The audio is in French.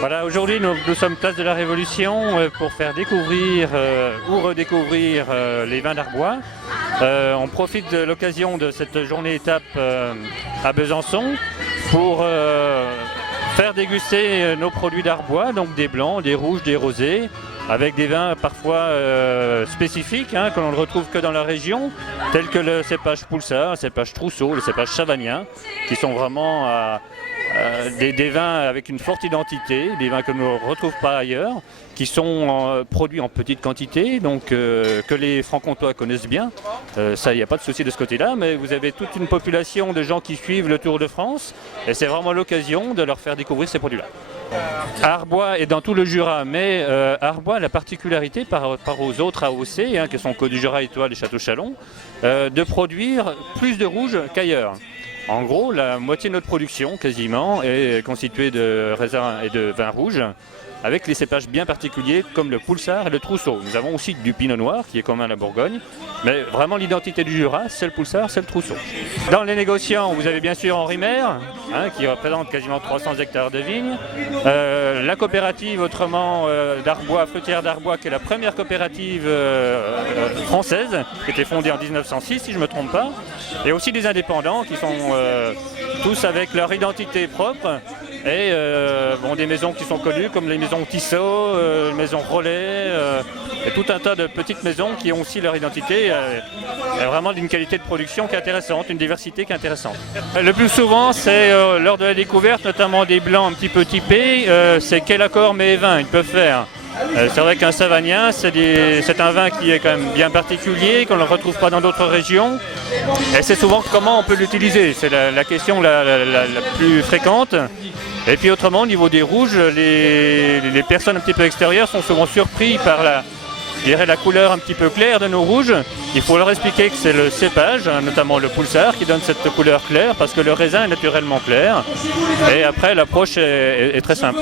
Voilà, aujourd'hui nous sommes place de la Révolution pour faire découvrir ou redécouvrir les vins d'Arbois. On profite de l'occasion de cette journée étape à Besançon pour faire déguster nos produits d'Arbois, donc des blancs, des rouges, des rosés, avec des vins parfois spécifiques que l'on ne retrouve que dans la région, tels que le cépage Poulsard, le cépage Trousseau, le cépage Savagnin, qui sont vraiment des vins avec une forte identité, des vins que l'on ne retrouve pas ailleurs, qui sont produits en petite quantité, donc que les Franc-Comtois connaissent bien. Ça, il n'y a pas de souci de ce côté-là, mais vous avez toute une population de gens qui suivent le Tour de France, et c'est vraiment l'occasion de leur faire découvrir ces produits-là. Arbois est dans tout le Jura, mais Arbois a la particularité par rapport aux autres AOC, qui sont Côte du Jura, Étoile et Château-Chalon, de produire plus de rouge qu'ailleurs. En gros, la moitié de notre production, quasiment, est constituée de raisins et de vins rouges, avec les cépages bien particuliers comme le Poulsard et le Trousseau. Nous avons aussi du Pinot Noir, qui est commun à la Bourgogne, mais vraiment l'identité du Jura, c'est le Poulsard, c'est le Trousseau. Dans les négociants, vous avez bien sûr Henri Maire, qui représente quasiment 300 hectares de vignes, la coopérative autrement d'Arbois, Fruitière d'Arbois, qui est la première coopérative française, qui était fondée en 1906, si je ne me trompe pas, et aussi des indépendants qui sont tous avec leur identité propre, et des maisons qui sont connues comme les maisons Tissot, les maisons Rollet, et tout un tas de petites maisons qui ont aussi leur identité, vraiment d'une qualité de production qui est intéressante, une diversité qui est intéressante. Le plus souvent, c'est lors de la découverte, notamment des blancs un petit peu typés, c'est quel accord mes vins ils peuvent faire. C'est vrai qu'un Savagnin, c'est un vin qui est quand même bien particulier, qu'on ne retrouve pas dans d'autres régions. Et c'est souvent comment on peut l'utiliser, c'est la question la plus fréquente. Et puis autrement, au niveau des rouges, les personnes un petit peu extérieures sont souvent surpris par la couleur un petit peu claire de nos rouges. Il faut leur expliquer que c'est le cépage, notamment le Poulsard, qui donne cette couleur claire, parce que le raisin est naturellement clair. Et après, l'approche est très simple.